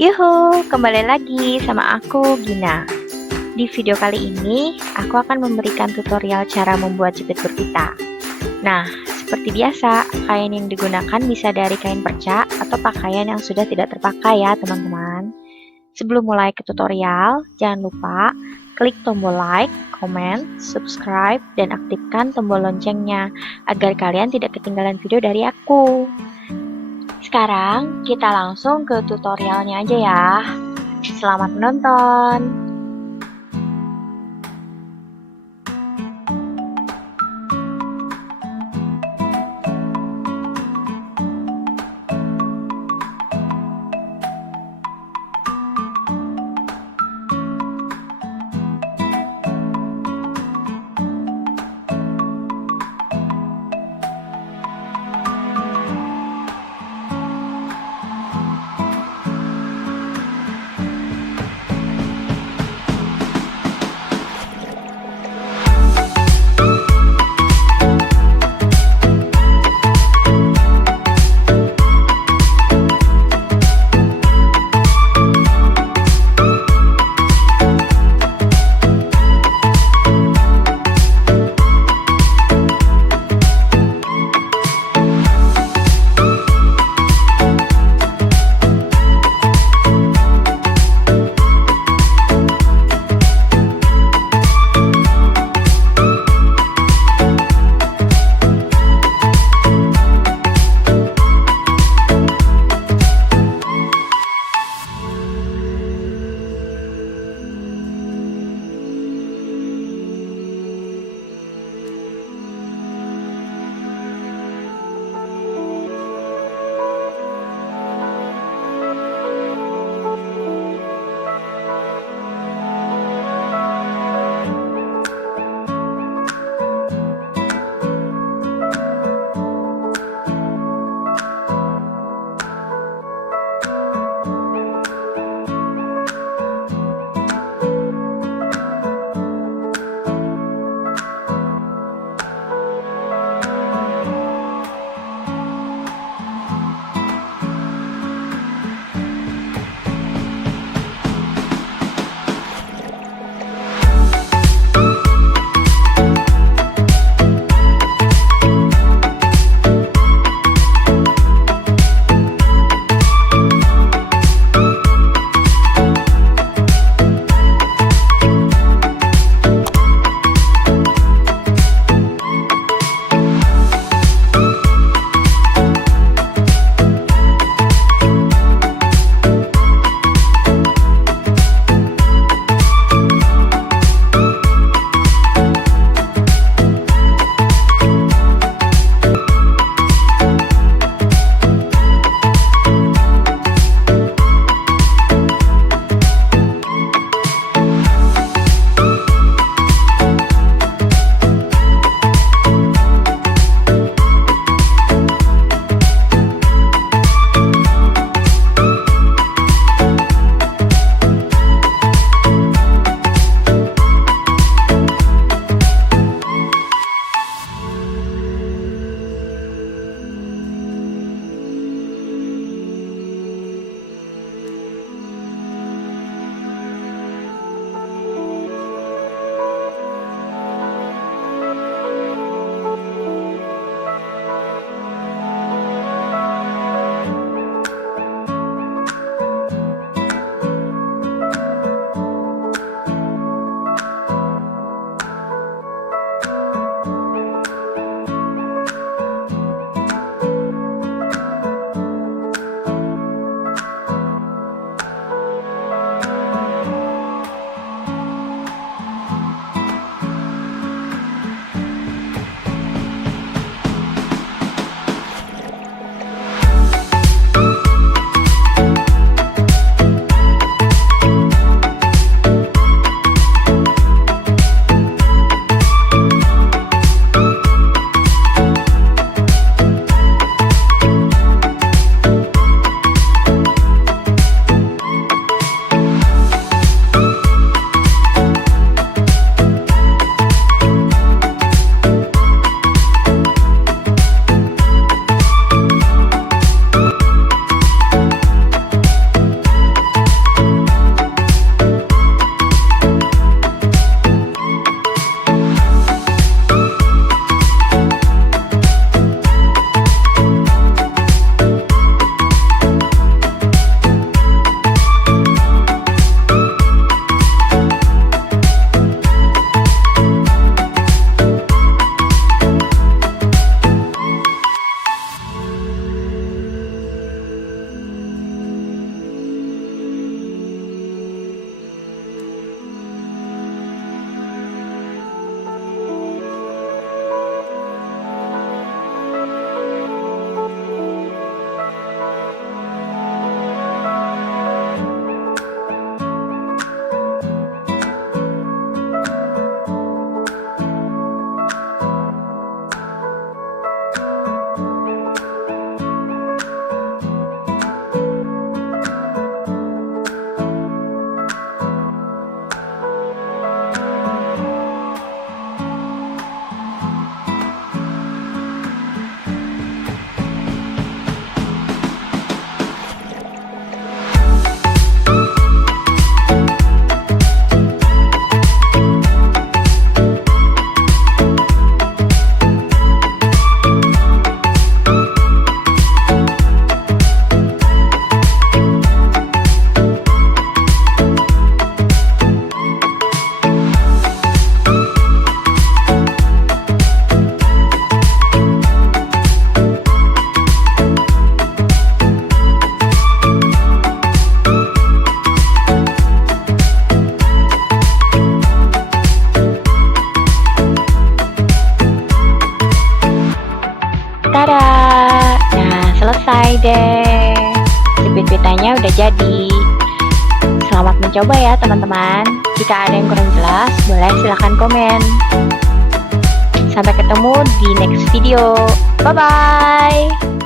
Yuhuuu, kembali lagi sama aku, Gina. Di video kali ini, aku akan memberikan tutorial cara membuat jepit berpita. Nah, seperti biasa, kain yang digunakan bisa dari kain perca atau pakaian yang sudah tidak terpakai ya, teman-teman. Sebelum mulai ke tutorial, jangan lupa klik tombol like, comment, subscribe, dan aktifkan tombol loncengnya agar kalian tidak ketinggalan video dari aku. Sekarang kita langsung ke tutorialnya aja ya. Selamat menonton! selesai deh. Jepit pitanya udah jadi. Selamat mencoba ya teman-teman. Jika ada yang kurang jelas, boleh silahkan komen. Sampai ketemu di next video. Bye-bye.